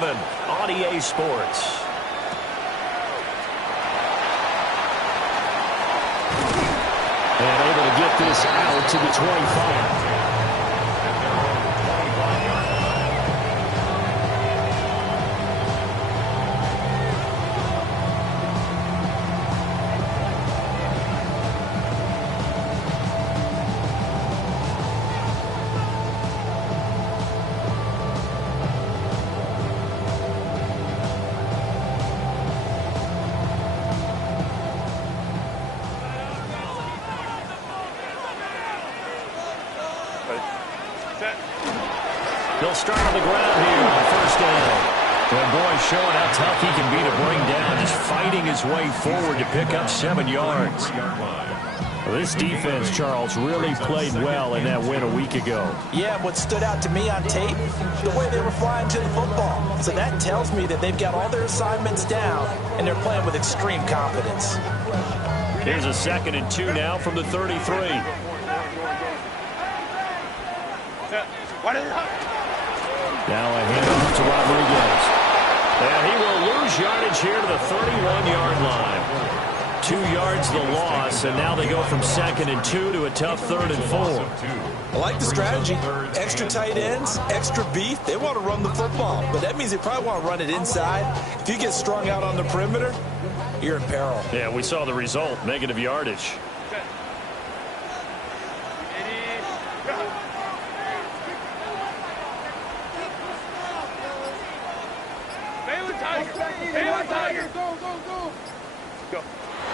7 on EA Sports. And able to get this out to the 25. They'll start on the ground here on first down. And boy, showing how tough he can be to bring down, just fighting his way forward to pick up 7 yards. Well, this defense, Charles, really played well in that win a week ago. Yeah, what stood out to me on tape, the way they were flying to the football. So that tells me that they've got all their assignments down, and they're playing with extreme confidence. Here's a 2nd and 2 now from the 33. Now a handoff to Rodriguez. And he will lose yardage here to the 31-yard line. 2 yards the loss, and now they go from 2nd and 2 to a tough 3rd and 4. I like the strategy. Extra tight ends, extra beef. They want to run the football, but that means they probably want to run it inside. If you get strung out on the perimeter, you're in peril. Yeah, we saw the result, negative yardage.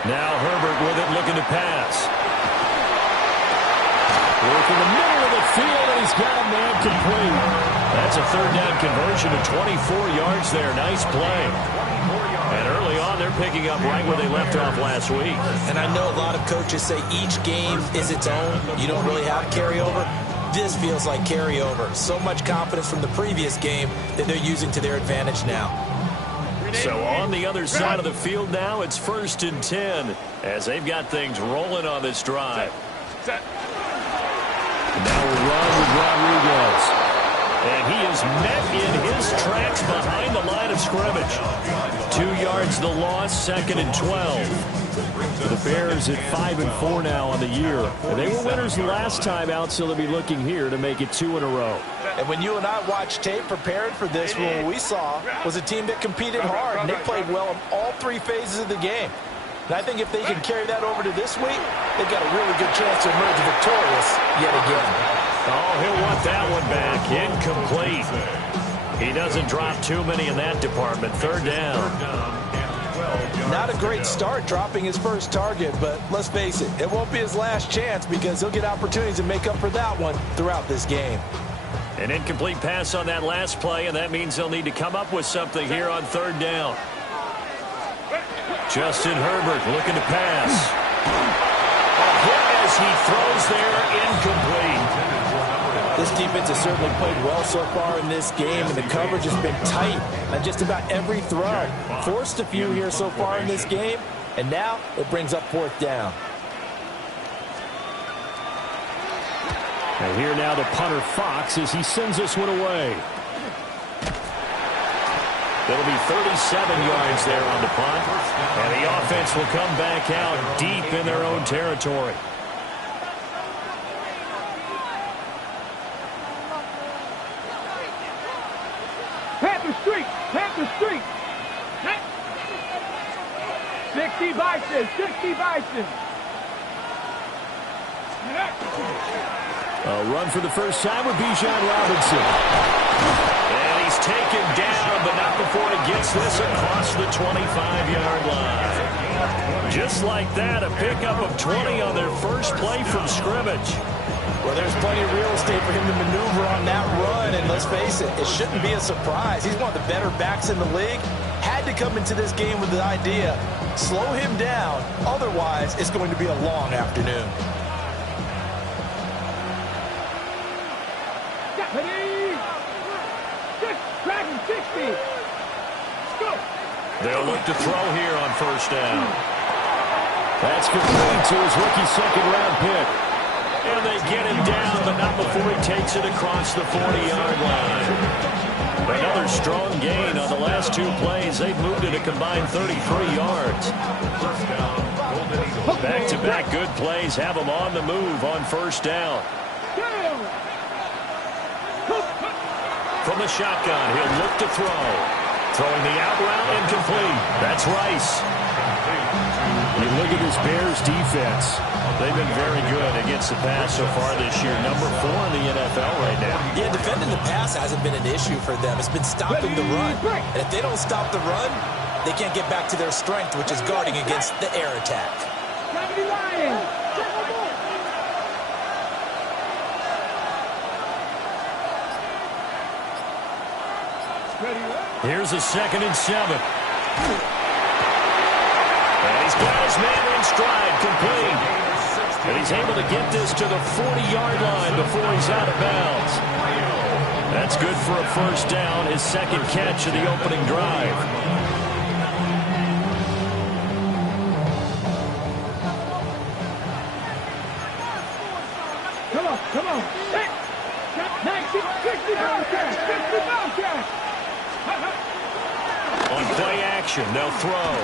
Now Herbert with it, looking to pass. Work in the middle of the field, and he's got a man complete. That's a 3rd down conversion of 24 yards there. Nice play. And early on, they're picking up right where they left off last week. And I know a lot of coaches say each game is its own. You don't really have carryover. This feels like carryover. So much confidence from the previous game that they're using to their advantage now. So on the other side of the field now, it's 1st and 10 as they've got things rolling on this drive. Set. Now we run with Rodriguez. And he is met in his tracks behind the line of scrimmage. 2 yards the loss, 2nd and 12. For the Bears at 5 and 4 now on the year. And they were winners last time out, so they'll be looking here to make it 2 in a row. And when you and I watched tape prepared for this, what we saw was a team that competed hard, and they played well in all 3 phases of the game. And I think if they can carry that over to this week, they've got a really good chance to emerge victorious yet again. Oh, he'll want that one back. Incomplete. He doesn't drop too many in that department. 3rd down. Not a great start dropping his first target, but let's face it, it won't be his last chance because he'll get opportunities to make up for that one throughout this game. An incomplete pass on that last play, and that means they'll need to come up with something here on 3rd down. Justin Herbert looking to pass. A hit as he throws there, incomplete. This defense has certainly played well so far in this game, and the coverage has been tight on just about every throw. Forced a few here so far in this game, and now it brings up 4th down. And here now the punter Fox as he sends this one away. It'll be 37 yards there on the punt. And the offense will come back out deep in their own territory. Panther Street. 60 Bison. A run for the first time with Bijan Robinson. And he's taken down, but not before he gets this across the 25-yard line. Just like that, a pickup of 20 on their first play from scrimmage. Well, there's plenty of real estate for him to maneuver on that run, and let's face it, it shouldn't be a surprise. He's one of the better backs in the league. Had to come into this game with the idea, slow him down, otherwise it's going to be a long afternoon. They'll look to throw here on first down. That's complete to his rookie 2nd-round pick. And they get him down, but not before he takes it across the 40-yard line. Another strong gain on the last two plays. They've moved it a combined 33 yards. Back-to-back good plays have them on the move on first down. From the shotgun, he'll look to throw. Throwing the out route incomplete. That's Rice. You look at this Bears defense. They've been very good against the pass so far this year. Number 4 in the NFL right now. Yeah, defending the pass hasn't been an issue for them. It's been stopping the run. And if they don't stop the run, they can't get back to their strength, which is guarding against the air attack. Here's a 2nd and 7. And he's got his man in stride, complete. And he's able to get this to the 40-yard line before he's out of bounds. That's good for a first down, his 2nd catch of the opening drive. Come on. 60 Bobcats. On play action, they'll throw.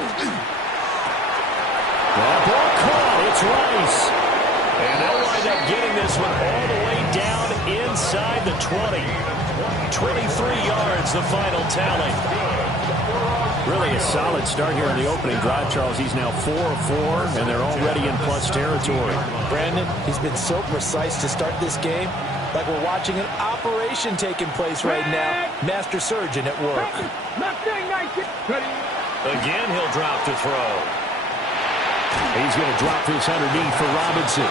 That ball caught. It's Rice. And they'll wind up getting this one all the way down inside the 20. 23 yards, the final tally. Really a solid start here in the opening drive, Charles. He's now 4 of 4, and they're already in plus territory. Brandon, he's been so precise to start this game, like we're watching an operation taking place right now. Master surgeon at work. Again, he'll drop to throw. He's going to drop this underneath for Robinson.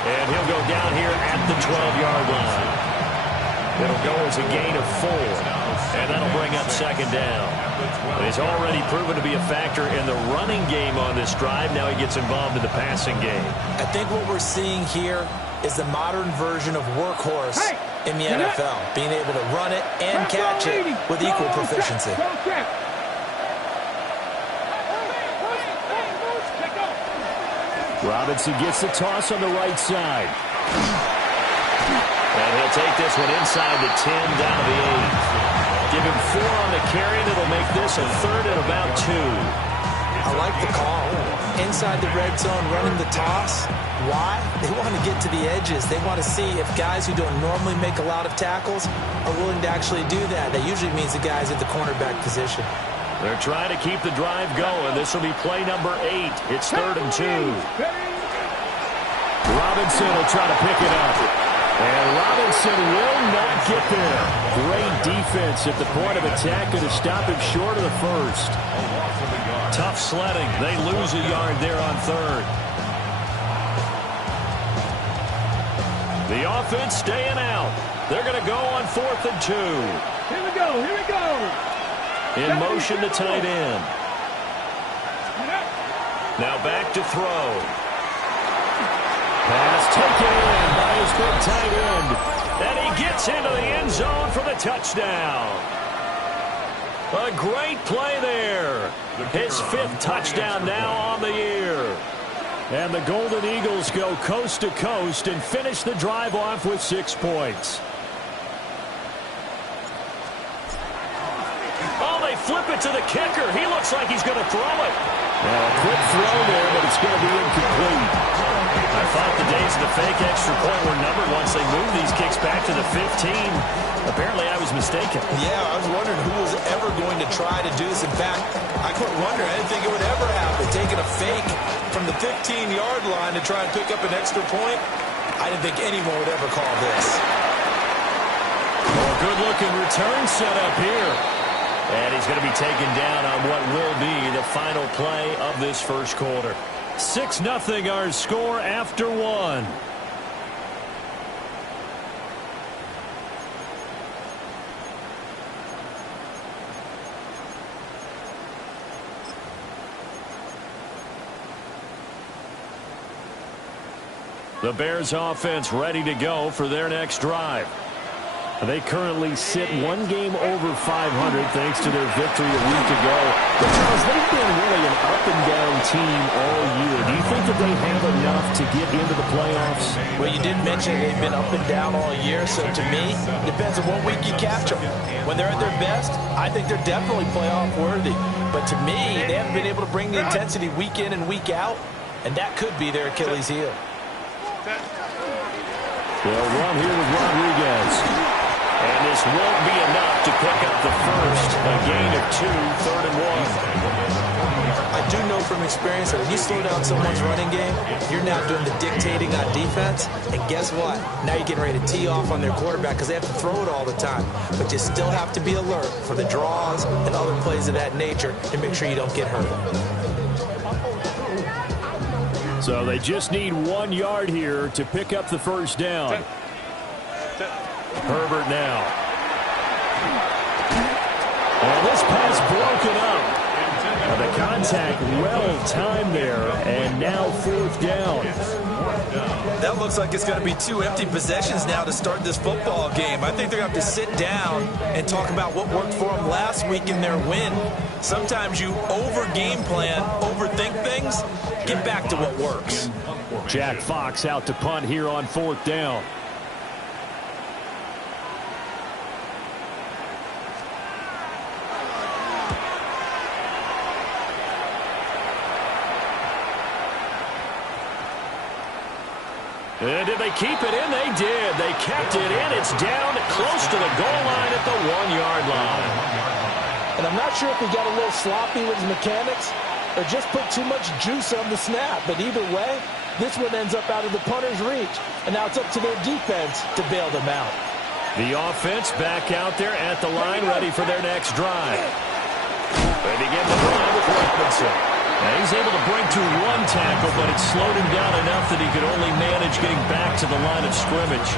And he'll go down here at the 12-yard line. It'll go as a gain of 4. And that'll bring up 2nd down. But he's already proven to be a factor in the running game on this drive. Now he gets involved in the passing game. I think what we're seeing here is the modern version of workhorse in the NFL. Being able to run it and catch it with equal proficiency. Robinson gets the toss on the right side. And he'll take this one inside the 10, down to the 8. Give him 4 on the carry, and it'll make this a 3rd and about 2. I like the call. Inside the red zone, running the toss. Why? They want to get to the edges. They want to see if guys who don't normally make a lot of tackles are willing to actually do that. That usually means the guys at the cornerback position. They're trying to keep the drive going. This will be play number 8. It's 3rd and 2. Robinson will try to pick it up. And Robinson will not get there. Great defense at the point of attack, going to stop him short of the first. Tough sledding. They lose a yard there on 3rd. The offense staying out. They're going to go on 4th and 2. Here we go. In motion, the tight end. Now back to throw. Pass taken in by his big tight end. And he gets into the end zone for the touchdown. A great play there. His 5th touchdown now on the year. And the Golden Eagles go coast to coast and finish the drive off with 6 points. Flip it to the kicker. He looks like he's going to throw it. Now, a quick throw there, but it's going to be incomplete. I thought the days of the fake extra point were numbered once they moved these kicks back to the 15. Apparently, I was mistaken. Yeah, I was wondering who was ever going to try to do this. In fact, I couldn't wonder. I didn't think it would ever happen. Taking a fake from the 15-yard line to try and pick up an extra point, I didn't think anyone would ever call this. Well, good-looking return set up here. And he's going to be taken down on what will be the final play of this first quarter. 6-0 our score after 1. The Bears offense ready to go for their next drive. They currently sit one game over 500 thanks to their victory a week ago. But Charles, they've been really an up-and-down team all year. Do you think that they have enough to get into the playoffs? Well, you did mention they've been up and down all year, so to me, it depends on what week you catch them. When they're at their best, I think they're definitely playoff worthy. But to me, they haven't been able to bring the intensity week in and week out, and that could be their Achilles heel. They'll run here with Rodriguez. And this won't be enough to pick up the first. A gain of 2, 3rd and 1. I do know from experience that when you slow down someone's running game, you're now doing the dictating on defense. And guess what? Now you're getting ready to tee off on their quarterback because they have to throw it all the time. But you still have to be alert for the draws and other plays of that nature to make sure you don't get hurt. So they just need 1 yard here to pick up the first down. Herbert now. And this pass broken up. The contact well-timed there, and now 4th down. That looks like it's going to be 2 empty possessions now to start this football game. I think they're going to have to sit down and talk about what worked for them last week in their win. Sometimes you over-game plan, overthink things. Get back to what works. Jack Fox out to punt here on 4th down. And did they keep it in? They did. They kept it in. It's down close to the goal line at the 1-yard line. And I'm not sure if he got a little sloppy with his mechanics or just put too much juice on the snap. But either way, this one ends up out of the punter's reach. And now it's up to their defense to bail them out. The offense back out there at the line, ready for their next drive. They begin the drive with Robinson. Now he's able to break through 1 tackle, but it slowed him down enough that he could only manage getting back to the line of scrimmage.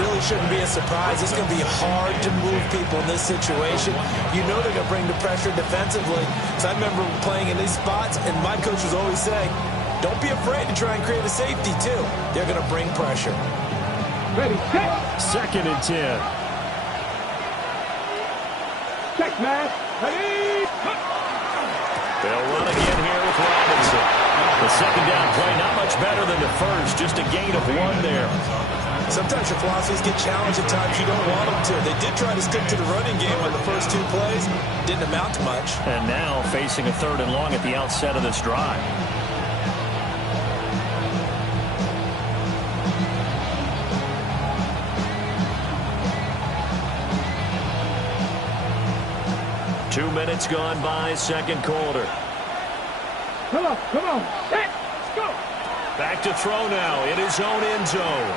Really shouldn't be a surprise. It's going to be hard to move people in this situation. You know they're going to bring the pressure defensively. So I remember playing in these spots, and my coach was always saying, don't be afraid to try and create a safety, too. They're going to bring pressure. Ready, set. 2nd and 10. Check, man. Ready, They'll run again here with Robinson. The 2nd down play, not much better than the first, just a gain of 1 there. Sometimes your philosophies get challenged at times you don't want them to. They did try to stick to the running game on the first 2 plays. Didn't amount to much. And now facing a 3rd and long at the outset of this drive. Two minutes gone by, 2nd quarter. Come on, come on. Let's go. Back to throw now in his own end zone.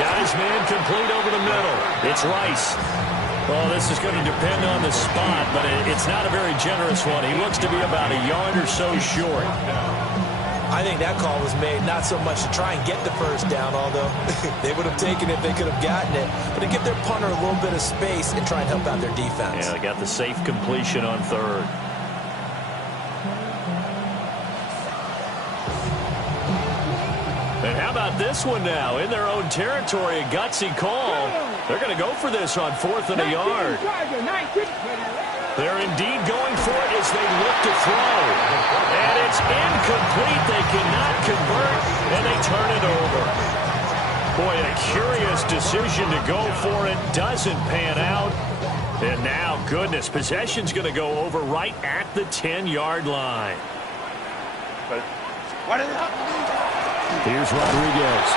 Got his man complete over the middle. It's Rice. Well, this is going to depend on the spot, but it's not a very generous one. He looks to be about a yard or so short. I think that call was made not so much to try and get the first down, although they would have taken it if they could have gotten it, but to give their punter a little bit of space and try and help out their defense. Yeah, they got the safe completion on 3rd. And how about this one now? In their own territory, a gutsy call. They're going to go for this on 4th and a yard. They're indeed going for it as they look to throw. And it's incomplete. They cannot convert, and they turn it over. Boy, a curious decision to go for it. Doesn't pan out. And now, goodness, possession's going to go over right at the 10-yard line. Here's Rodriguez.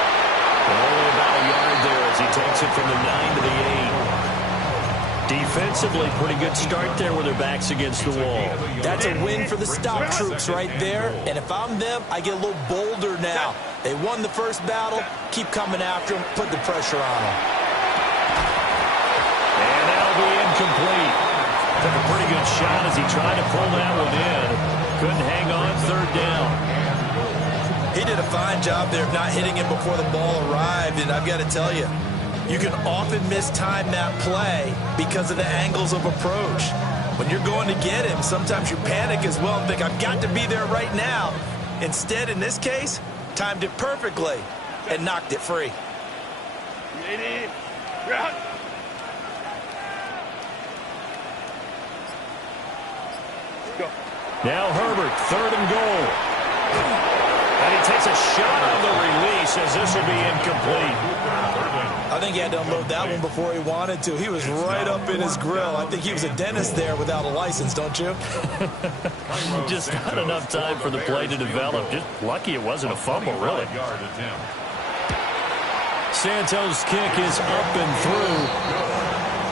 Only about a yard there as he takes it from the 9 to the 8. Defensively, pretty good start there with their backs against the wall. That's a win for the stop troops right there. And if I'm them, I get a little bolder now. They won the first battle. Keep coming after them. Put the pressure on them. And that'll be incomplete. Took a pretty good shot as he tried to pull that one in. Couldn't hang on, 3rd down. He did a fine job there of not hitting him before the ball arrived. And I've got to tell you, you can often mistime that play because of the angles of approach. When you're going to get him, sometimes you panic as well and think, I've got to be there right now. Instead, in this case, timed it perfectly and knocked it free. Now Herbert, 3rd and goal. And he takes a shot on the release as this will be incomplete. I think he had to unload that one before he wanted to. He was right up in his grill. I think he was a dentist there without a license, don't you? Just not enough time for the play to develop. Just lucky it wasn't a fumble, really. Santos' kick is up and through.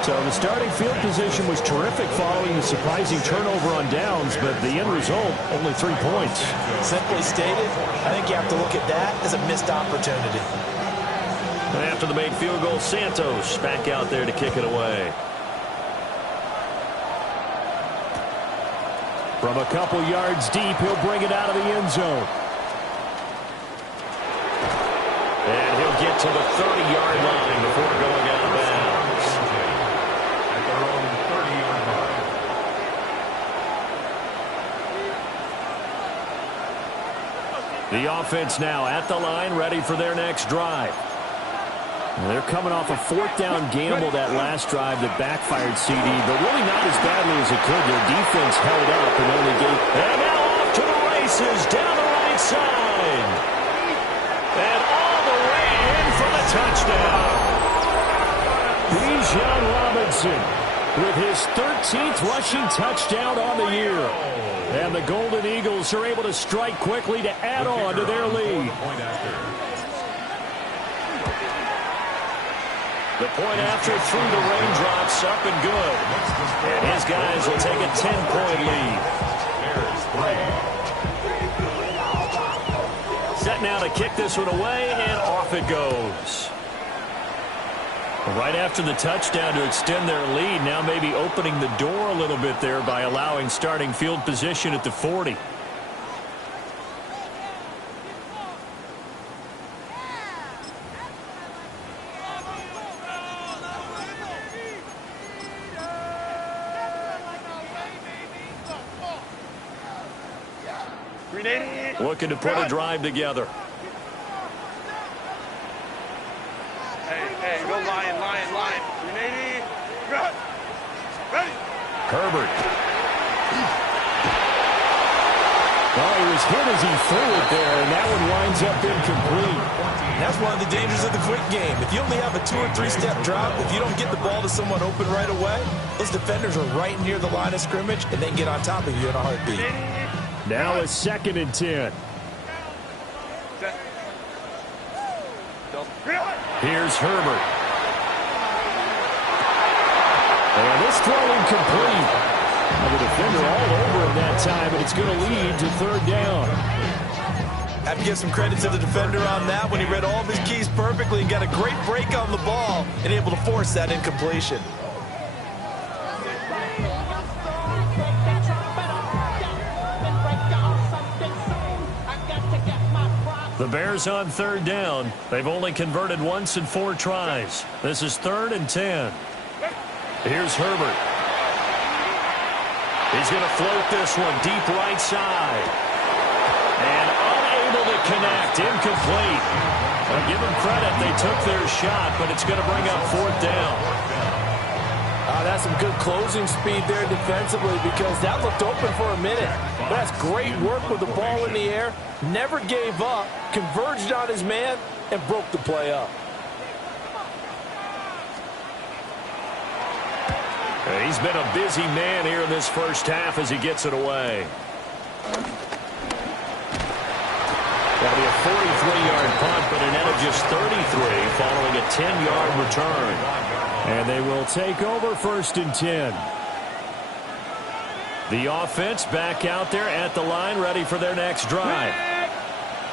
So the starting field position was terrific following the surprising turnover on downs, but the end result, only 3 points. Simply stated, I think you have to look at that as a missed opportunity. And after the made field goal, Santos back out there to kick it away. From a couple yards deep, he'll bring it out of the end zone. And he'll get to the 30-yard line before going out of bounds. At their own 30-yard line. The offense now at the line, ready for their next drive. They're coming off a 4th down gamble that last drive that backfired CD, but really not as badly as it could. Their defense held up and only gave... And now off to the races down the right side. And all the way in for the touchdown. Bijan Robinson with his 13th rushing touchdown on the year. And the Golden Eagles are able to strike quickly to add on to their lead. The point after through the raindrops, up and good. And his guys will take a 10-point lead. Set now to kick this one away, and off it goes. Right after the touchdown to extend their lead, now maybe opening the door a little bit there by allowing starting field position at the 40. Looking to put a drive together. Hey, go Lion. Ready? Herbert. Well, he was hit as he threw it there, and that one winds up incomplete. That's one of the dangers of the quick game. If you only have a 2- or 3-step drop, if you don't get the ball to someone open right away, those defenders are right near the line of scrimmage, and they can get on top of you in a heartbeat. Now a 2nd and 10. Here's Herbert. And this throw incomplete. The defender all over him that time, and it's going to lead to 3rd down. Have to give some credit to the defender on that when he read all of his keys perfectly and got a great break on the ball and able to force that incompletion. The Bears on 3rd down. They've only converted once in 4 tries. This is 3rd and 10. Here's Herbert. He's going to float this one deep right side. And unable to connect. Incomplete. Well, give them credit. They took their shot, but it's going to bring up 4th down. That's some good closing speed there defensively because that looked open for a minute. But that's great work with the ball in the air. Never gave up, converged on his man, and broke the play up. He's been a busy man here in this first half as he gets it away. That'll be a 43-yard punt, but a net of just 33 following a 10-yard return. And they will take over 1st and 10. The offense back out there at the line, ready for their next drive.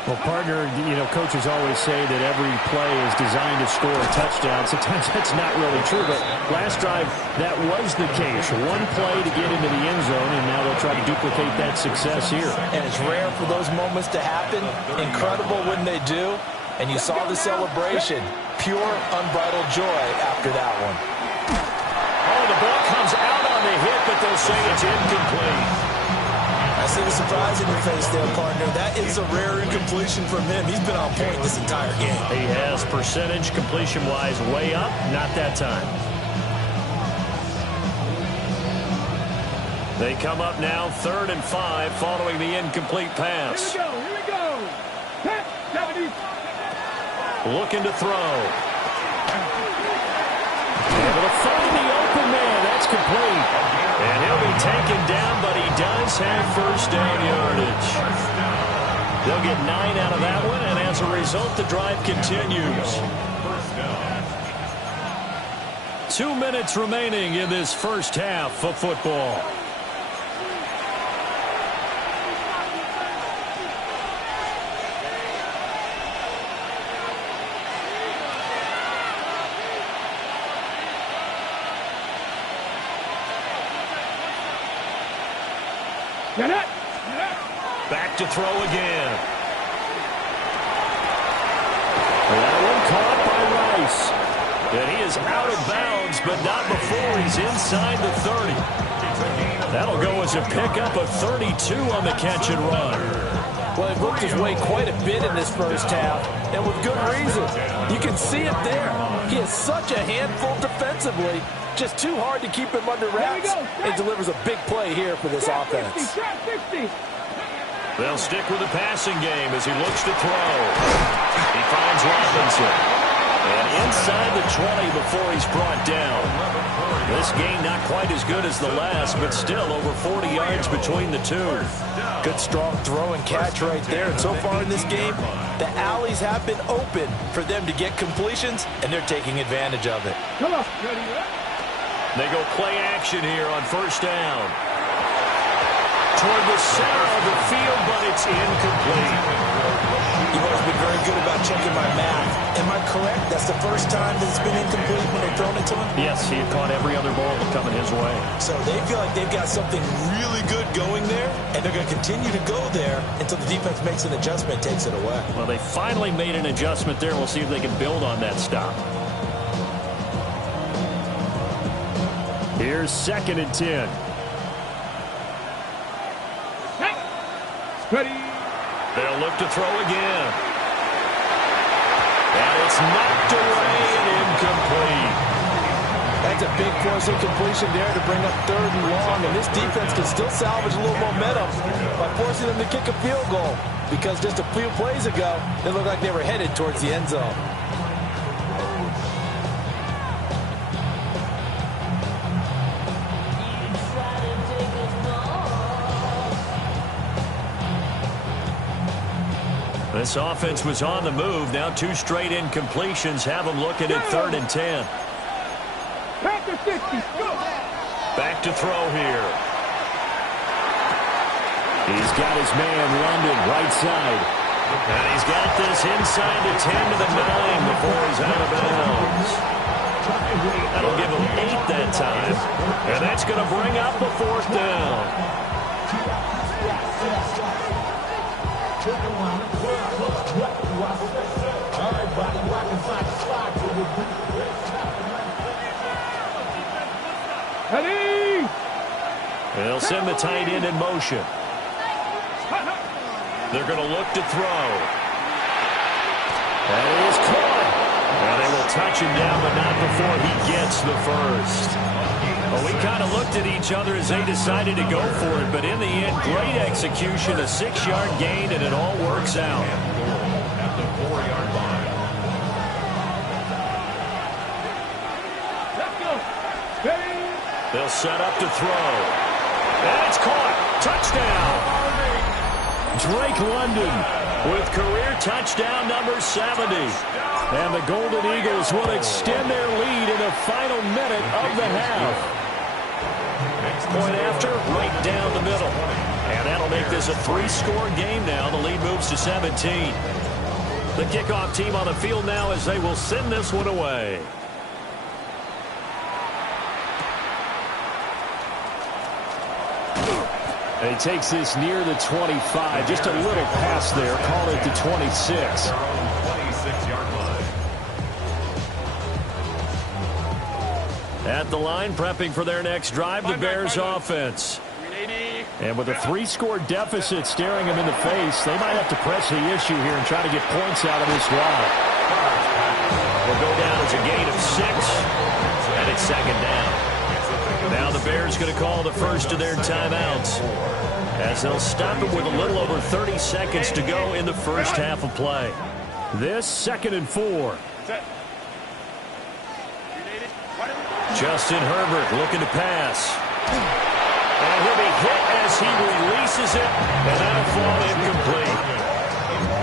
Well, partner, coaches always say that every play is designed to score a touchdown. Sometimes that's not really true, but last drive, that was the case. One play to get into the end zone, and now they'll try to duplicate that success here. And it's rare for those moments to happen. Incredible when they do. And you saw the celebration. Pure, unbridled joy after that one. Oh, the ball comes out on the hit, but they'll say it's incomplete. see the surprise in your face there, partner. That is a rare incompletion from him. He's been on point this entire game. He has percentage completion-wise way up, not that time. They come up now 3rd and 5 following the incomplete pass. Here we go. Pat, 70. Looking to throw. Able to find the open man. That's complete. And he'll be taken down, but he does have first down yardage. They'll get 9 out of that one, and as a result, the drive continues. 2 minutes remaining in this first half of football. Back to throw again. That one caught by Rice. And he is out of bounds, but not before he's inside the 30. That'll go as a pickup of 32 on the catch and run. Well, he worked his way quite a bit in this first half, and with good reason. You can see it there. He is such a handful defensively. Just too hard to keep him under wraps. It delivers a big play here for this offense. They'll stick with the passing game as he looks to throw. He finds Robinson. And inside the 20 before he's brought down. This game not quite as good as the last, but still over 40 yards between the two. Good strong throw and catch right there. And so far in this game, the alleys have been open for them to get completions, and they're taking advantage of it. Come on. They go play action here on first down. Toward the center of the field, but it's incomplete. You've always been very good about checking my math. Am I correct? That's the first time that it's been incomplete when they've thrown it to him? Yes, he had caught every other ball coming his way. So they feel like they've got something really good going there, and they're going to continue to go there until the defense makes an adjustment and takes it away. Well, they finally made an adjustment there. We'll see if they can build on that stop. Here's 2nd and 10. Ready. They'll look to throw again. And it's knocked away and incomplete. That's a big force incompletion there to bring up 3rd and long. And this defense can still salvage a little momentum by forcing them to kick a field goal. Because just a few plays ago, they looked like they were headed towards the end zone. This offense was on the move. Now 2 straight incompletions have them looking at 3rd and 10. Back to 60. Go. Back to throw here. He's got his man London right side. And he's got this inside the 10 to the 9 before he's out of bounds. That'll give him 8 that time. And that's going to bring up the 4th down. Ready. They'll send the tight end in motion. They're going to look to throw. That is caught. Now they will touch him down, but not before he gets the first. Well, we kind of looked at each other as they decided to go for it, but in the end, great execution, a 6-yard gain, and it all works out. At the 4-yard line. Let's go. Ready. They'll set up to throw. And it's caught. Touchdown. Drake London with career touchdown number 70. And the Golden Eagles will extend their lead in the final minute of the half. Point after, right down the middle. And that'll make this a 3-score game now. The lead moves to 17. The kickoff team on the field now as they will send this one away. And he takes this near the 25. Just a little pass there. Call it the 26. 26-yard line. At the line, prepping for their next drive, the Bears offense. And with a 3-score deficit staring him in the face, they might have to press the issue here and try to get points out of this drive. Will go down as a gain of 6, and it's second down. Now the Bears going to call the first of their timeouts, as they'll stop it with a little over 30 seconds to go in the first half of play. This 2nd and 4. Justin Herbert looking to pass. And he'll be hit as he releases it, and that'll fall incomplete.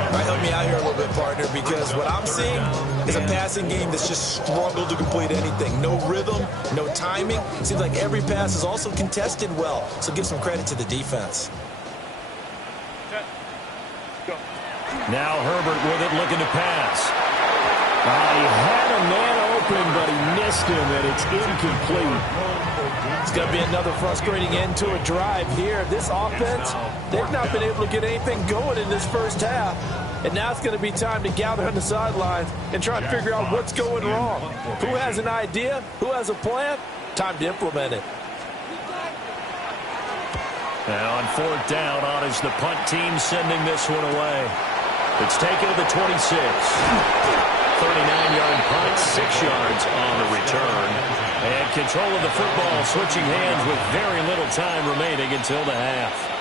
All right, help me out here a little bit, partner, because what I'm seeing is a passing game that's just struggled to complete anything. No rhythm, no timing. Seems like every pass is also contested well, so give some credit to the defense. Now Herbert with it, looking to pass. He had a man open, but he missed him, and it's incomplete. It's going to be another frustrating end to a drive here. This offense, they've not been able to get anything going in this first half. And now it's going to be time to gather on the sidelines and try and figure out what's going wrong. Who has an idea? Who has a plan? Time to implement it. Now on 4th down, on is the punt team sending this one away. It's taken to the 26. 39-yard punt, 6 yards on the return. And control of the football, switching hands with very little time remaining until the half.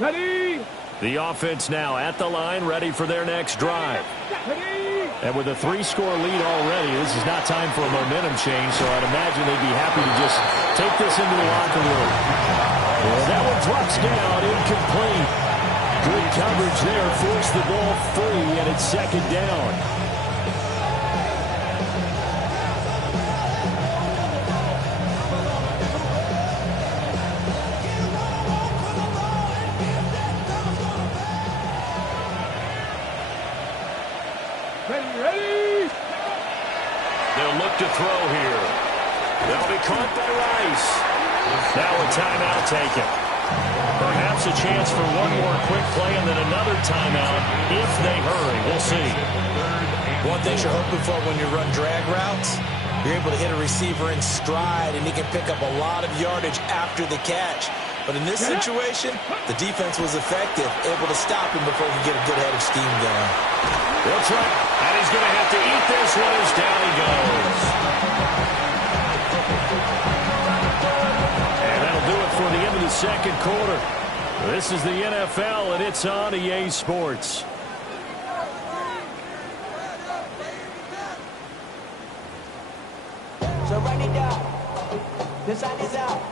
Ready. The offense now at the line, ready for their next drive. Ready. And with a 3-score lead already, this is not time for a momentum change, so I'd imagine they'd be happy to just take this into the locker room. Well, that one drops down, incomplete. Good coverage there, forced the ball free, and it's 2nd down. To throw here. They'll be caught by Rice. Now a timeout taken. Perhaps a chance for one more quick play and then another timeout if they hurry. We'll see. One thing you're hoping for when you run drag routes, you're able to hit a receiver in stride, and he can pick up a lot of yardage after the catch. But in this situation, the defense was effective, able to stop him before he could get a good head of steam going. They'll try, and he's going to have to eat this one as down he goes. And that'll do it for the end of the 2nd quarter. This is the NFL, and it's on EA Sports. So run it down. The sun is out.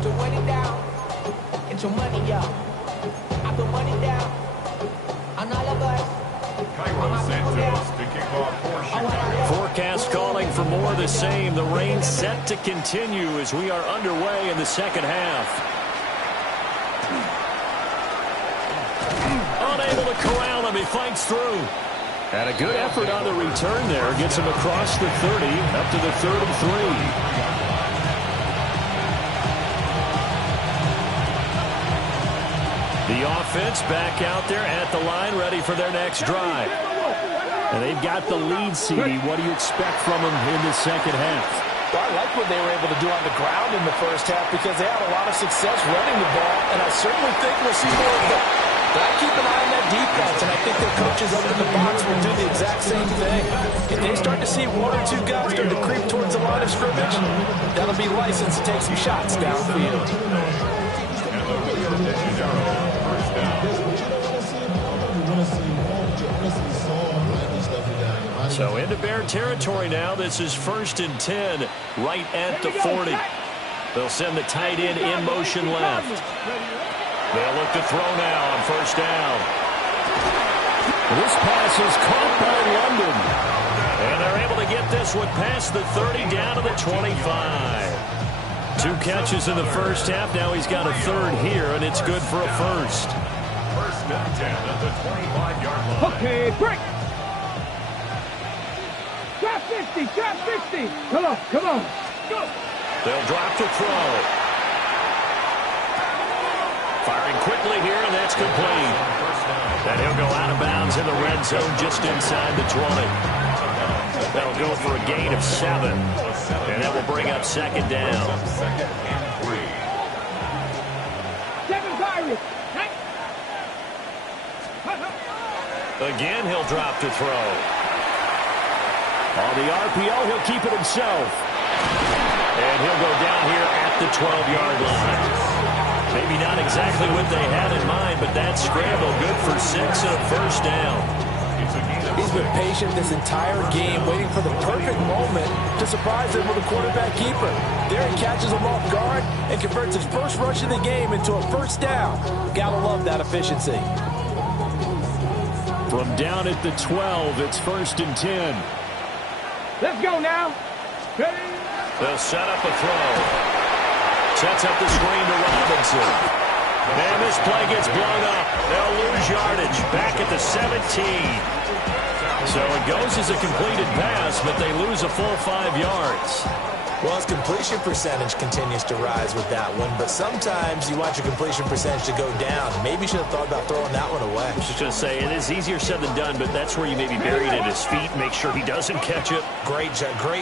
So run it down. Get your money up. I put money down on all of us. Cairo Santos to kick off portion. Forecast calling for more of the same. The rain set to continue as we are underway in the 2nd half. Unable to corral him. He fights through. And a good effort on the return there. Gets him across the 30, up to the 33. The offense back out there at the line, ready for their next drive. And they've got the lead, CD. What do you expect from them in the 2nd half? Well, I like what they were able to do on the ground in the first half because they had a lot of success running the ball, and I certainly think we'll see more of that. But I keep an eye on that defense, and I think their coaches up in the box will do the exact same thing. If they start to see 1 or 2 guys start to creep towards the line of scrimmage, that'll be license to take some shots downfield. So into Bear territory now. This is 1st and 10 right at the 40. They'll send the tight end in motion left. They'll look to throw now on 1st down. This pass is caught by London. And they're able to get this one past the 30 down to the 25. 2 catches in the first half. Now he's got a 3rd here, and it's good for a 1st. 1st and 10 at the 25-yard line. Okay, break. Drop 50, drop 50. Come on, come on. Go. They'll drop to throw. Firing quickly here, and that's complete. And he'll go out of bounds in the red zone just inside the 20. That'll go for a gain of 7. And that will bring up 2nd down. 2nd and 3. 7 Pirates. Again, he'll drop to throw. On the RPO, he'll keep it himself. And he'll go down here at the 12-yard line. Maybe not exactly what they had in mind, but that scramble good for 6 and a 1st down. He's been patient this entire game, waiting for the perfect moment to surprise him with a quarterback keeper. There he catches him off guard and converts his first rush of the game into a 1st down. Gotta love that efficiency. From down at the 12, it's 1st and 10. Let's go now. Ready? They'll set up a throw. Sets up the screen to Robinson. And this play gets blown up. They'll lose yardage back at the 17. So it goes as a completed pass, but they lose a full 5 yards. Well, his completion percentage continues to rise with that one, but sometimes you want your completion percentage to go down. Maybe you should have thought about throwing that one away. I was just going to say, it is easier said than done, but that's where you maybe bury it at his feet, make sure he doesn't catch it. Great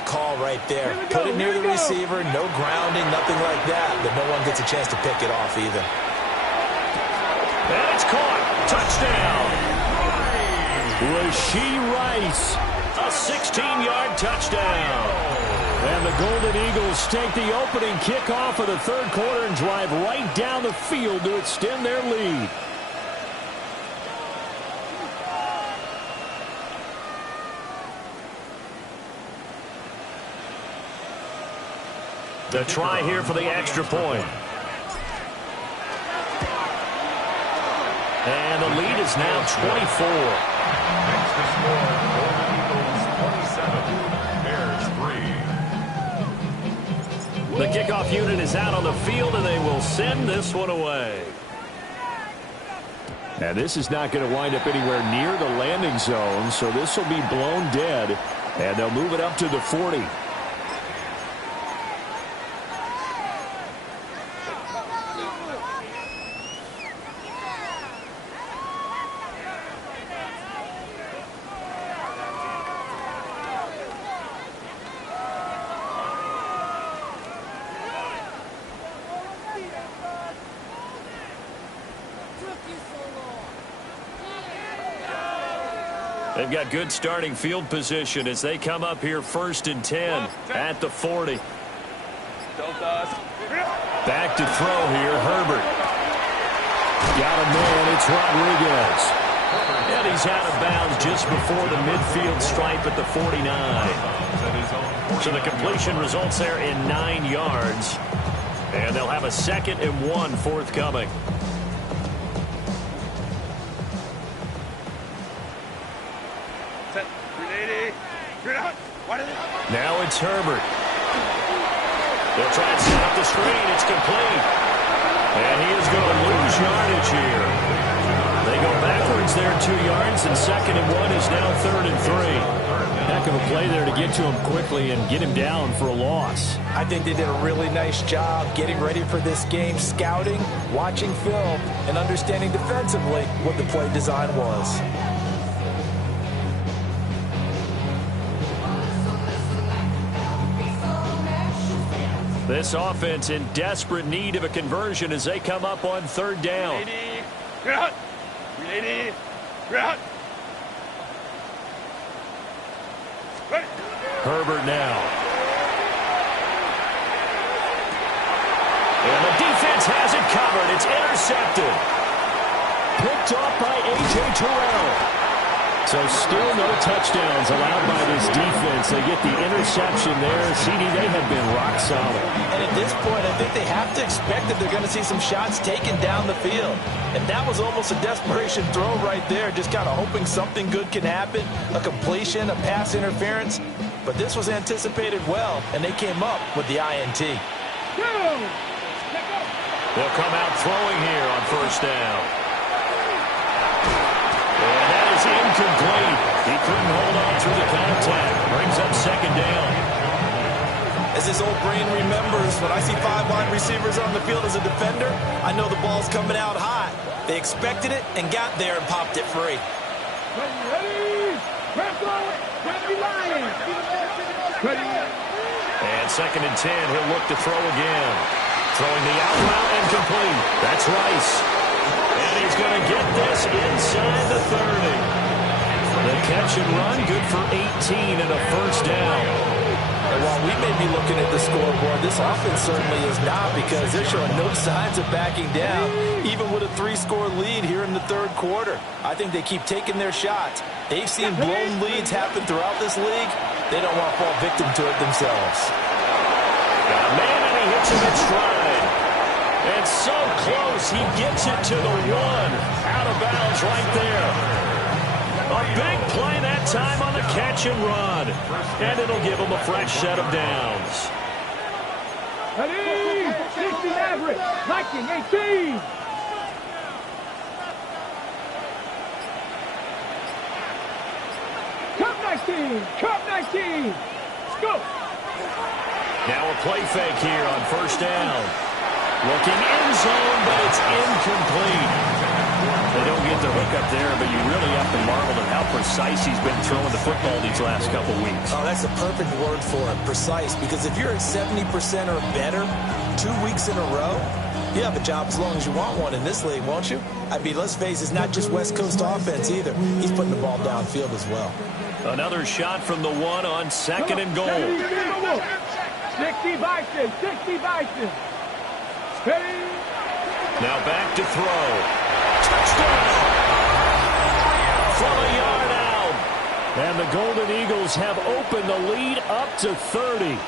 call right there. Put it near the receiver, no grounding, nothing like that, but no one gets a chance to pick it off either. And it's caught. Touchdown. Rashee Rice, a 16-yard touchdown. And the Golden Eagles take the opening kickoff of the 3rd quarter and drive right down the field to extend their lead. The try here for the extra point. And the lead is now 24. Next to score, Golden Eagles 27, Bears 3. The kickoff unit is out on the field, and they will send this one away. And this is not going to wind up anywhere near the landing zone, so this will be blown dead, and they'll move it up to the 40. They've got good starting field position as they come up here 1st and 10 at the 40. Back to throw here, Herbert. Got a man, it's Rodriguez. And he's out of bounds just before the midfield stripe at the 49. So the completion results there in 9 yards. And they'll have a 2nd and 1 forthcoming. Now it's Herbert. They'll try and set up the screen. It's complete. And he is going to lose yardage here. They go backwards there 2 yards, and 2nd and 1 is now 3rd and 3. Heck of a play there to get to him quickly and get him down for a loss. I think they did a really nice job getting ready for this game, scouting, watching film, and understanding defensively what the play design was. This offense in desperate need of a conversion as they come up on 3rd down. Herbert now. And the defense has it covered. It's intercepted. Picked off by A.J. Terrell. So still no touchdowns allowed by this defense. They get the interception there. CD, they have been rock solid. And at this point, I think they have to expect that they're going to see some shots taken down the field. And that was almost a desperation throw right there, just kind of hoping something good can happen, a completion, a pass interference. But this was anticipated well, and they came up with the INT. They'll come out throwing here on first down. And that is incomplete. He couldn't hold on through the contact. Brings up second down. As his old brain remembers, when I see 5 wide receivers on the field as a defender, I know the ball's coming out hot. They expected it and got there and popped it free. And second and 10, he'll look to throw again. Throwing the out route and complete. That's Rice. And he's going to get this inside the 30. The catch and run, good for 18 and a first down. And while we may be looking at the scoreboard, this offense certainly is not, because they're showing no signs of backing down, even with a 3-score lead here in the third quarter. I think they keep taking their shots. They've seen blown leads happen throughout this league. They don't want to fall victim to it themselves. Got a man, and he hits him in stride. And so close, he gets it to the 1. Out of bounds right there. A big play that time on the catch and run. And it'll give him a fresh set of downs. Ready? 60 average. Liking 18. Cup 19. Cup 19. Let's go. Now a play fake here on first down. Looking end zone, but it's incomplete. They don't get the hook up there, but you really have to marvel at how precise he's been throwing the football these last couple weeks. Oh, that's a perfect word for it, precise, because if you're at 70% or better 2 weeks in a row, you have a job as long as you want one in this league, won't you? I mean, let's face it, it's not just West Coast offense either. He's putting the ball downfield as well. Another shot from the 1 on second and goal. 60 Bison. 60 Bison. Ready? Now back to throw. Touchdown! From a yard out. And the Golden Eagles have opened the lead up to 30.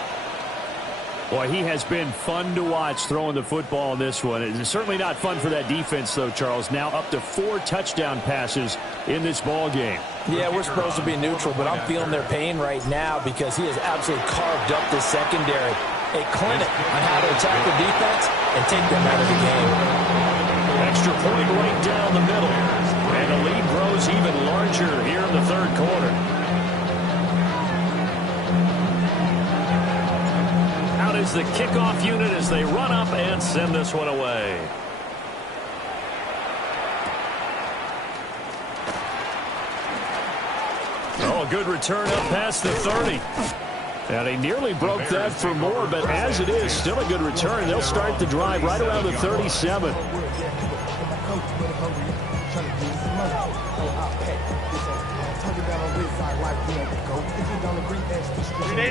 Boy, he has been fun to watch throwing the football in this one. It's certainly not fun for that defense, though, Charles. Now up to 4 touchdown passes in this ball game. Yeah, we're supposed to be neutral, but I'm feeling their pain right now because he has absolutely carved up the secondary. A clinic on how to attack the defense and take them out of the game. Extra point right down the middle. And the lead grows even larger here in the third quarter. Out is the kickoff unit as they run up and send this one away. Oh, a good return up past the 30. And he nearly broke that for more, but as it is, still a good return. They'll start the drive right around the 37.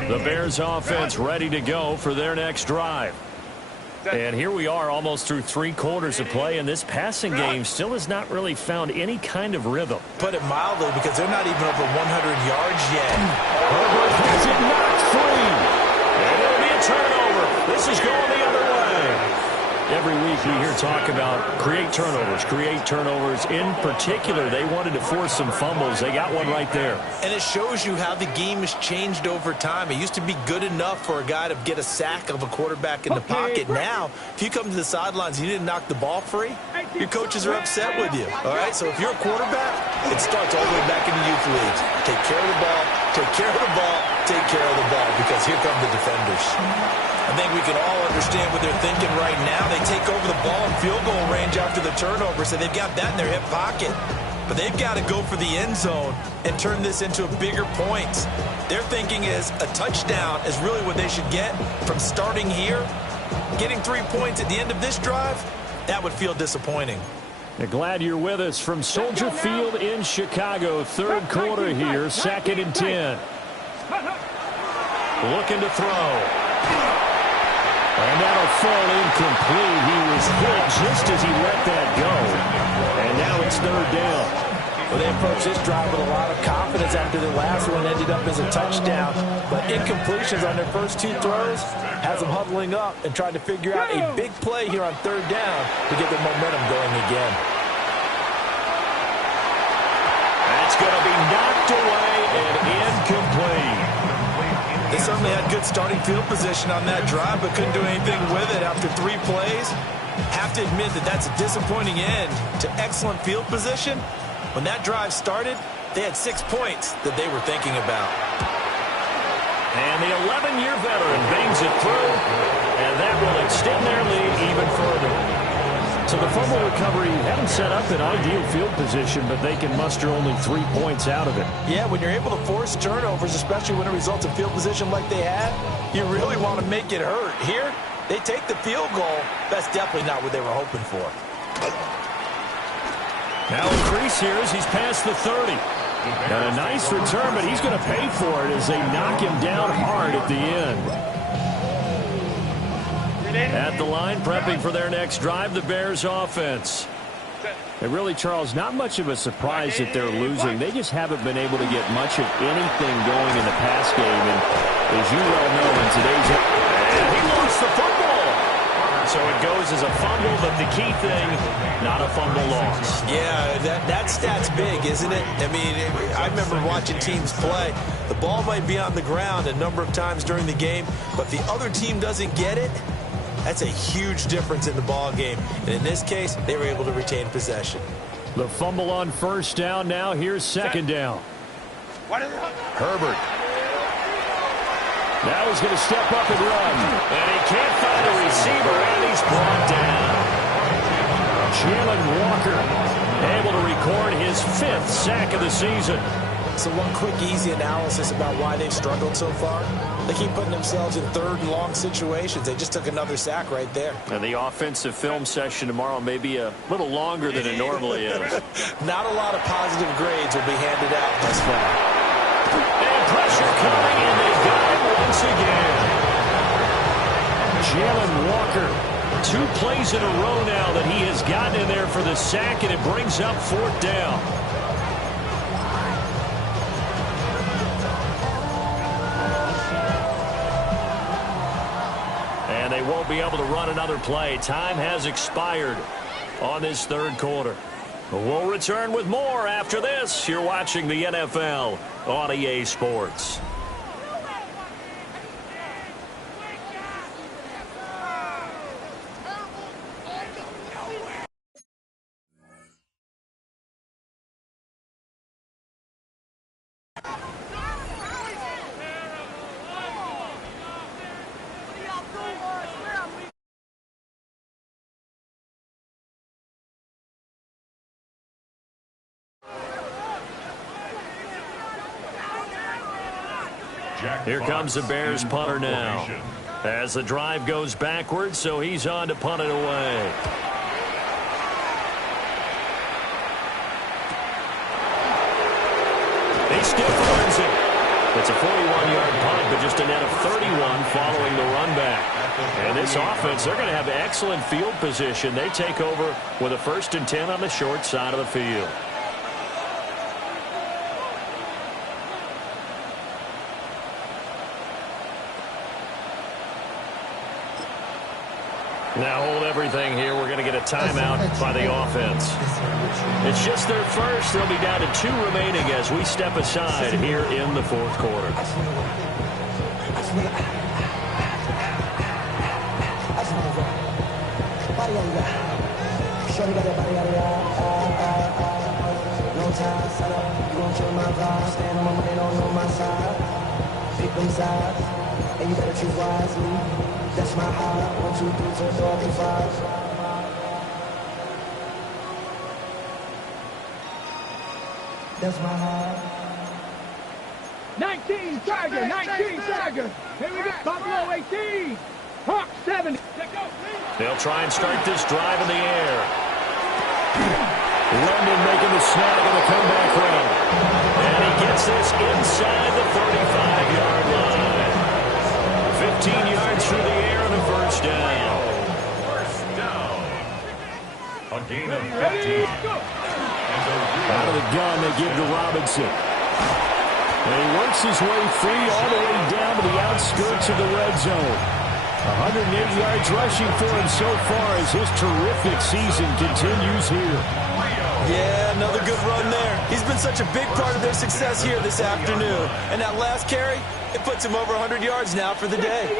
The Bears offense ready to go for their next drive. And here we are almost through 3 quarters of play, and this passing game still has not really found any kind of rhythm. Put it mildly, because they're not even over 100 yards yet. Herbert has it knocked free. And it'll be a turnover. This is going the other way. Every week we hear talk about create turnovers. In particular, they wanted to force some fumbles. They got one right there. And it shows you how the game has changed over time. It used to be good enough for a guy to get a sack of a quarterback in the pocket. Now, if you come to the sidelines and you didn't knock the ball free, your coaches are upset with you. All right, so if you're a quarterback, it starts all the way back in the youth leagues. Take care of the ball, take care of the ball, take care of the ball, because here come the defenders. I think we can all understand what they're thinking right now. They take over the ball in field goal range after the turnover, so they've got that in their hip pocket. But they've got to go for the end zone and turn this into a bigger points. Their thinking is a touchdown is really what they should get from starting here. Getting 3 points at the end of this drive, that would feel disappointing. Glad you're with us from Soldier Field in Chicago. Third quarter here, 2nd and 10. Looking to throw. And that'll fall incomplete. He was hit just as he let that go. And now it's 3rd down. Well, they approached this drive with a lot of confidence after their last one ended up as a touchdown. But incompletions on their first 2 throws has them huddling up and trying to figure out a big play here on 3rd down to get their momentum going again. That's going to be knocked away and incomplete. They certainly had good starting field position on that drive, but couldn't do anything with it after 3 plays. Have to admit that that's a disappointing end to excellent field position. When that drive started, they had 6 points that they were thinking about. And the 11-year veteran bangs it through, and that will extend their lead even further. So the fumble recovery had them set up in ideal field position, but they can muster only 3 points out of it. Yeah, when you're able to force turnovers, especially when it results in field position like they had, you really want to make it hurt. Here, they take the field goal. That's definitely not what they were hoping for. Now increase here as he's past the 30. And a nice return, but he's going to pay for it as they knock him down hard at the end. At the line, prepping for their next drive, the Bears offense. And really, Charles, not much of a surprise that they're losing. They just haven't been able to get much of anything going in the pass game. And as you well know, in today's... And he lost the football. So it goes as a fumble, but the key thing, not a fumble loss. Yeah, that stat's big, isn't it? I mean, I remember watching teams play. The ball might be on the ground a number of times during the game, but the other team doesn't get it. That's a huge difference in the ball game. And in this case, they were able to retain possession. The fumble on 1st down now. Here's 2nd down. Herbert. Now he's going to step up and run. And he can't find a receiver, and he's brought down. Jalen Walker able to record his 5th sack of the season. So one quick, easy analysis about why they've struggled so far. They keep putting themselves in 3rd and long situations. They just took another sack right there. And the offensive film session tomorrow may be a little longer than it normally is. Not a lot of positive grades will be handed out thus far. And pressure coming, and they got it once again. Jalen Walker, 2 plays in a row now that he has gotten in there for the sack, and it brings up 4th down. And they won't be able to run another play. Time has expired on this 3rd quarter. We'll return with more after this. You're watching the NFL on EA Sports. Here comes the Bears punter now. As the drive goes backwards, so he's on to punt it away. He still runs it. It's a 41-yard punt, but just a net of 31 following the run back. And this offense, they're going to have excellent field position. They take over with a 1st and 10 on the short side of the field. Now hold everything here. We're going to get a timeout by the offense. It's just their first. They'll be down to 2 remaining as we step aside here in the 4th quarter. And you better choose wisely. That's my heart. 1, 2, 3, 4, 5. That's my heart. 19 Tiger, 19 Tiger. Here we go. Buffalo 18. Hawk 70. They'll try and start this drive in the air. London making the snag on the comeback run. And he gets this inside the 35-yard line. 15 yards through the air and a 1st down. A gain of 15. And a Out of the gun, they give to Robinson. And he works his way free all the way down to the outskirts of the red zone. 108 yards rushing for him so far as his terrific season continues here. Yeah, another good run there. He's been such a big part of their success here this afternoon. And that last carry, it puts him over 100 yards now for the day.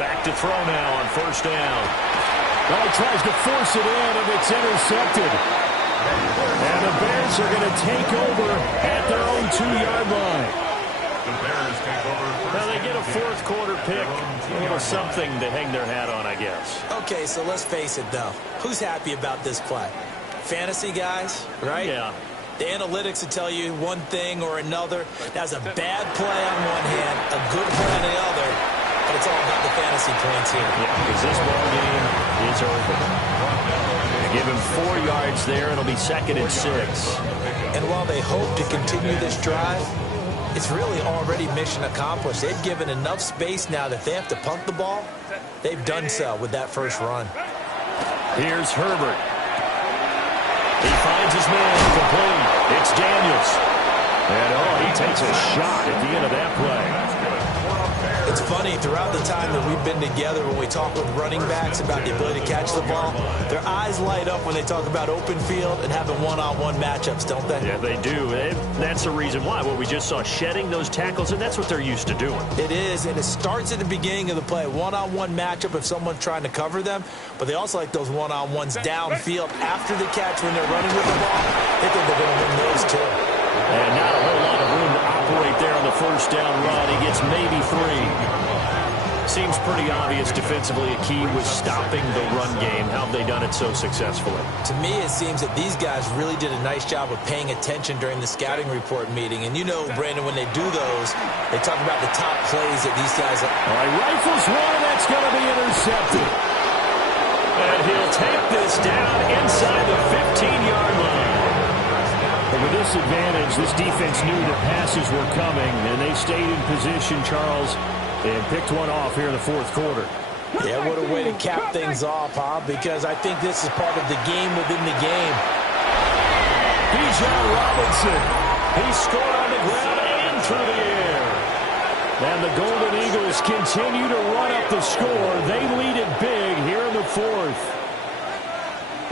Back to throw now on first down. Well, he tries to force it in, and it's intercepted. And the Bears are going to take over at their own 2-yard line. The Bears take over. Now they get a fourth quarter pick. A little something to hang their hat on, I guess. Okay, so let's face it, though. Who's happy about this play? Fantasy guys, right? Yeah. The analytics will tell you one thing or another. That's a bad play on one hand, a good play on the other, but it's all about the fantasy points here. Yeah, because this ball game is over. They give him 4 yards there. It'll be 2nd and 6. And while they hope to continue this drive, it's really already mission accomplished. They've given enough space now that they have to punt the ball. They've done so with that first run. Here's Herbert. He finds his man complete. It's Daniels. And, he takes a shot at the end of that play. It's funny, throughout the time that we've been together, when we talk with running backs about the ability to catch the ball, their eyes light up when they talk about open field and having one-on-one matchups, don't they? Yeah, they do. That's the reason why. Well, we just saw shedding those tackles, and that's what they're used to doing. It is, and it starts at the beginning of the play. One-on-one matchup if someone's trying to cover them, but they also like those one-on-ones downfield after the catch when they're running with the ball. They think they're going to win those, too. And not a whole lot of room to operate there on the first down run. He gets maybe 3. Seems pretty obvious defensively a key was stopping the run game. How have they done it so successfully? To me, it seems that these guys really did a nice job of paying attention during the scouting report meeting. And you know, Brandon, when they do those, they talk about the top plays that these guys are. All right, rifles one, and that's going to be intercepted. And he'll take this down inside the 15-yard line. But with this advantage, this defense knew that passes were coming, and they stayed in position, Charles, and picked one off here in the fourth quarter. Yeah, what a way to cap things off, huh? Because I think this is part of the game within the game. Bijan Robinson. He scored on the ground and through the air. And the Golden Eagles continue to run up the score. They lead it big here in the fourth.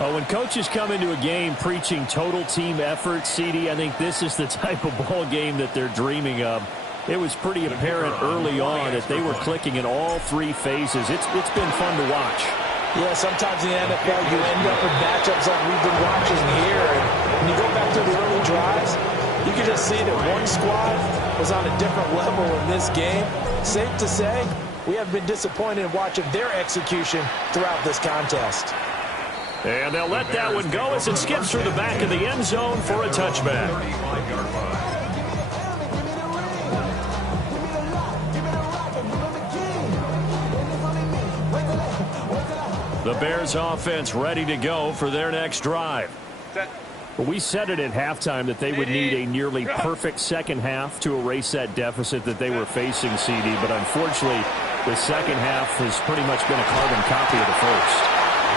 When coaches come into a game preaching total team effort, CD, I think this is the type of ball game that they're dreaming of. It was pretty apparent early on that they were clicking in all 3 phases. It's been fun to watch. Yeah, sometimes in the NFL you end up with matchups like we've been watching here. And when you go back to the early drives, you can just see that one squad was on a different level in this game. Safe to say, we have been disappointed in watching their execution throughout this contest. And they'll let that one go as it skips through the back of the end zone for a touchback. The Bears offense ready to go for their next drive. Well, we said it at halftime that they would need a nearly perfect second half to erase that deficit that they were facing, CD. But unfortunately, the second half has pretty much been a carbon copy of the first.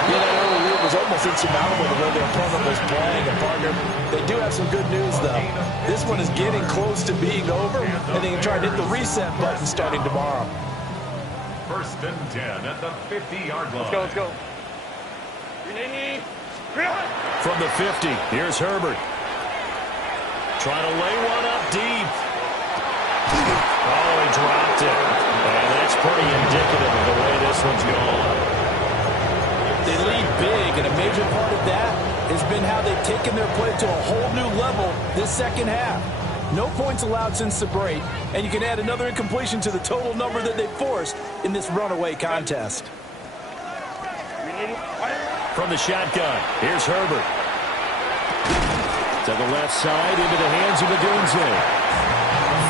Yeah, that early lead was almost insurmountable the way their opponent was playing. And, partner, they do have some good news, though. This one is getting close to being over, and they can try to hit the reset button starting tomorrow. 1st and 10 at the 50-yard line. Let's go. From the 50, here's Herbert. Trying to lay one up deep. Oh, he dropped it. And that's pretty indicative of the way this one's gone. They lead big, and a major part of that has been how they've taken their play to a whole new level this second half. No points allowed since the break, and you can add another incompletion to the total number that they forced in this runaway contest. From the shotgun, here's Herbert. To the left side, into the hands of Odunze.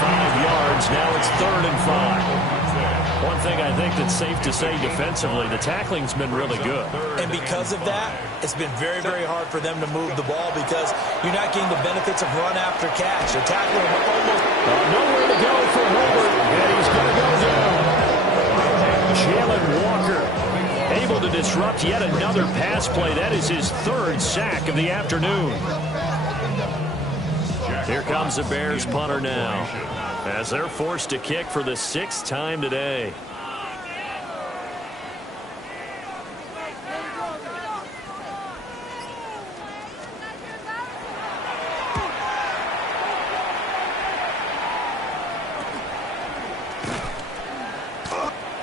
5 yards, now it's 3rd and 5. One thing I think that's safe to say defensively, the tackling's been really good. And because of that, it's been very, very hard for them to move the ball because you're not getting the benefits of run after catch. They're tackling almost. Nowhere to go for Herbert, and he's going to go down. Jalen Walker able to disrupt yet another pass play. That is his third sack of the afternoon. Here comes the Bears punter now, as they're forced to kick for the 6th time today.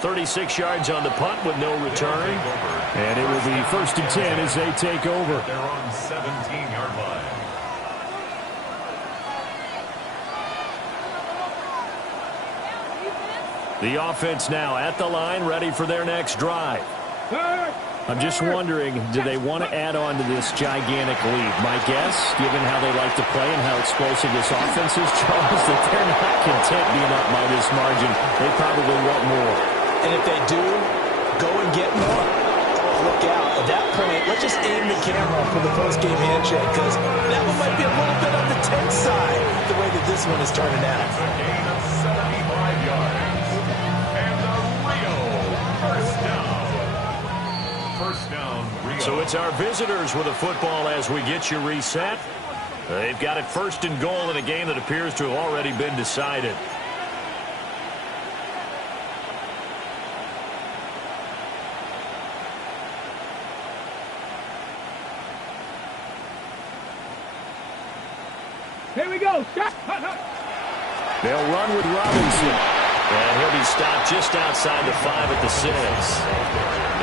.36 yards on the punt with no return. And it will be 1st and 10 as they take over. They're on 17-yard line. The offense now at the line, ready for their next drive. I'm just wondering, do they want to add on to this gigantic lead? My guess, given how they like to play and how explosive this offense is, Charles, that they're not content being up by this margin. They probably want more. And if they do, go and get more. Oh, look out. At that point, let's just aim the camera for the post-game handshake, because that one might be a little bit on the tense side, the way that this one is turning out. It's a gain of 75 yards. And the Rio first down. First down, Rio. So it's our visitors with the football as we get you reset. They've got it 1st and goal in a game that appears to have already been decided. Here we go. Shot. They'll run with Robinson. And he'll be stopped just outside the 5 at the 6.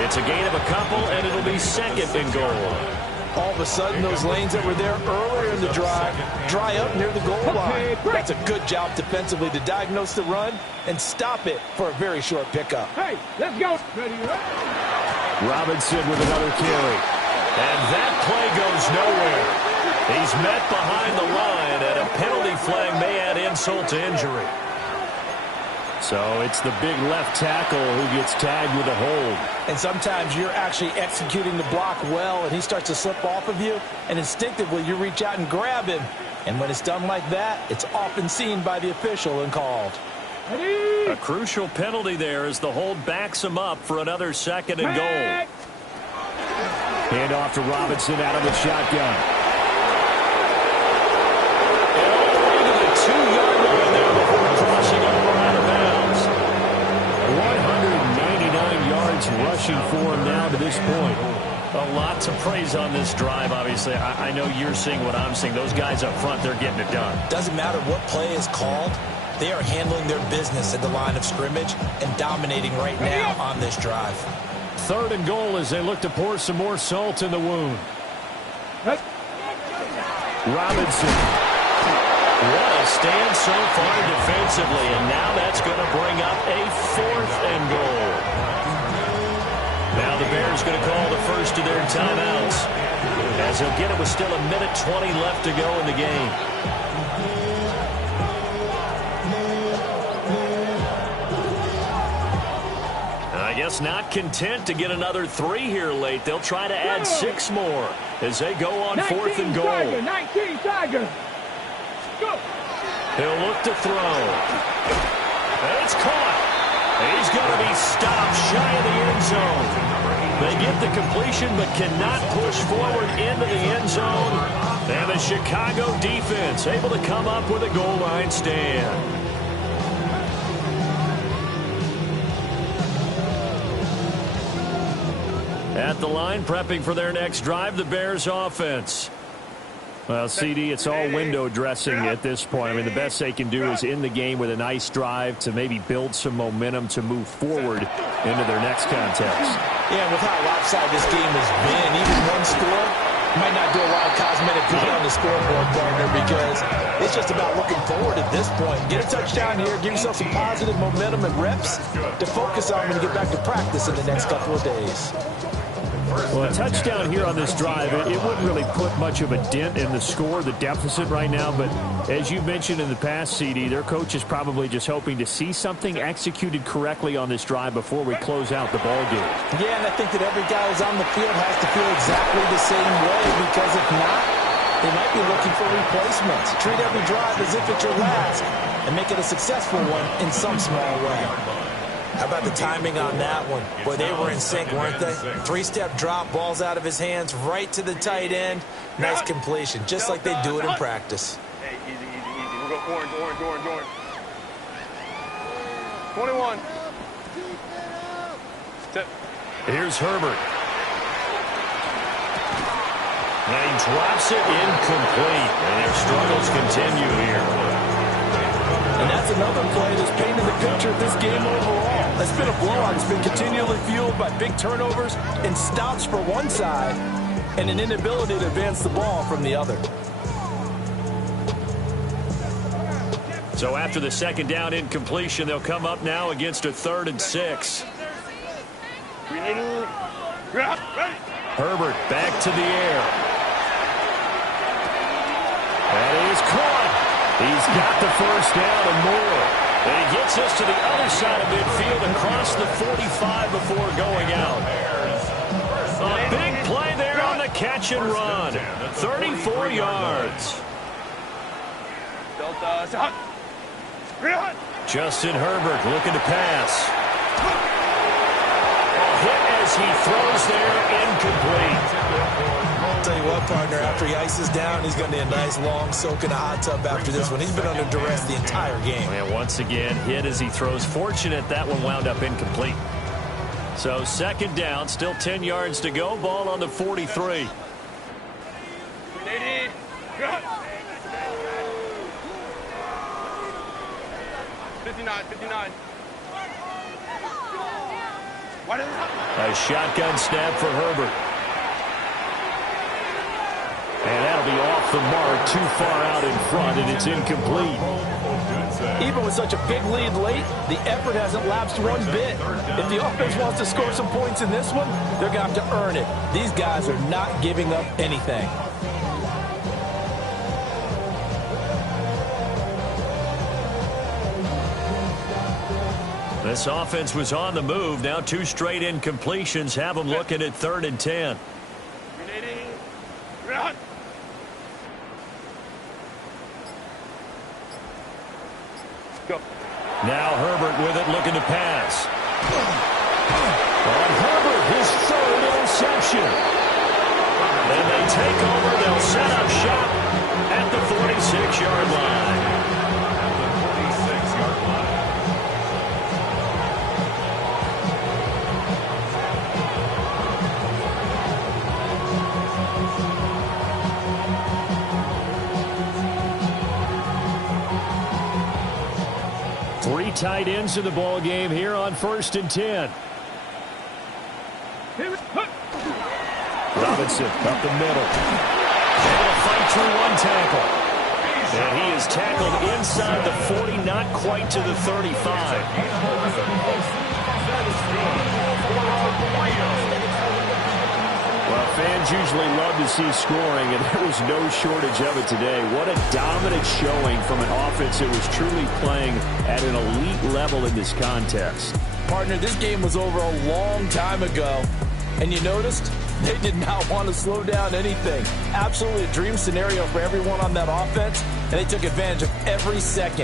It's a gain of a couple, and it'll be 2nd and goal. All of a sudden, those lanes that were there earlier in the drive dry up near the goal line. That's a good job defensively to diagnose the run and stop it for a very short pickup. Hey, let's go. Ready, Robinson with another carry. And that play goes nowhere. He's met behind the line, and a penalty flag may add insult to injury. So it's the big left tackle who gets tagged with a hold. And sometimes you're actually executing the block well, and he starts to slip off of you, and instinctively you reach out and grab him. And when it's done like that, it's often seen by the official and called. A crucial penalty there as the hold backs him up for another 2nd and goal. Hand off to Robinson out of the shotgun. Into the 2-yard line there before crossing over out of bounds. 199 yards rushing for him now to this point. A lot to praise on this drive, obviously. I know you're seeing what I'm seeing. Those guys up front, they're getting it done. Doesn't matter what play is called. They are handling their business at the line of scrimmage and dominating right now on this drive. 3rd and goal as they look to pour some more salt in the wound. Robinson. What a stand so far defensively, and now that's going to bring up a 4th and goal. Now the Bears going to call the first of their timeouts, as he'll get it with still 1:20 left to go in the game. I guess not content to get another 3 here late. They'll try to add 6 more as they go on 4th and goal. 19 Tiger. Go. He'll look to throw. And it's caught. He's going to be stopped shy of the end zone. They get the completion but cannot push forward into the end zone. And the Chicago defense able to come up with a goal line stand. At the line, prepping for their next drive, the Bears offense. Well, CD, it's all window dressing at this point. I mean, the best they can do is in the game with a nice drive to maybe build some momentum to move forward into their next contest. Yeah, with how lopsided this game has been, even one score might not do a lot of cosmetic good on the scoreboard, partner, because it's just about looking forward at this point. Get a touchdown here, give yourself some positive momentum and reps to focus on when you get back to practice in the next couple of days. Well, a touchdown here on this drive, it wouldn't really put much of a dent in the score, the deficit right now. But as you mentioned in the past, CD, their coach is probably just hoping to see something executed correctly on this drive before we close out the ball game. Yeah, and I think that every guy who's on the field has to feel exactly the same way, because if not, they might be looking for replacements. Treat every drive as if it's your last and make it a successful one in some small way. How about the timing on that one? Boy, they were in sync, weren't they? 3-step drop, balls out of his hands, right to the tight end. Nice completion, just like they do it in practice. Hey, easy. We'll go orange. 21. Tip. Here's Herbert. And he drops it incomplete. And their struggles continue here. And that's another play that's painted the picture of this game overall. It's been a blowout. It's been continually fueled by big turnovers and stops for one side and an inability to advance the ball from the other. So after the second down incompletion, they'll come up now against a 3rd and 6. Herbert back to the air. That is caught. He's got the first down and more. And he gets us to the other side of midfield across the 45 before going out. A big play there on the catch and run. 34 yards. Justin Herbert looking to pass. A hit as he throws there, incomplete. I'll tell you what, partner, after he ices down, he's going to need a nice long soak in a hot tub after this one. He's been under duress the entire game. And once again, hit as he throws. Fortunate that one wound up incomplete. So second down, still 10 yards to go. Ball on the 43. 59. A shotgun snap for Herbert. And that'll be off the mark, too far out in front, and it's incomplete. Even with such a big lead late, the effort hasn't lapsed one bit. If the offense wants to score some points in this one, they're going to have to earn it. These guys are not giving up anything. This offense was on the move. Now 2 straight incompletions have them looking at 3rd and 10. Go. Now Herbert with it, looking to pass. On Herbert, his 3rd interception. And they take over. They'll set up shop at the 46-yard line. 46-yard line. 3 tight ends in the ball game here on 1st and 10. Robinson up the middle. Able to fight through one tackle. And he is tackled inside the 40, not quite to the 35. Well, fans usually love to see scoring, and there was no shortage of it today. What a dominant showing from an offense that was truly playing at an elite level in this contest. Partner, this game was over a long time ago. And you noticed they did not want to slow down anything. Absolutely a dream scenario for everyone on that offense, and they took advantage of every second.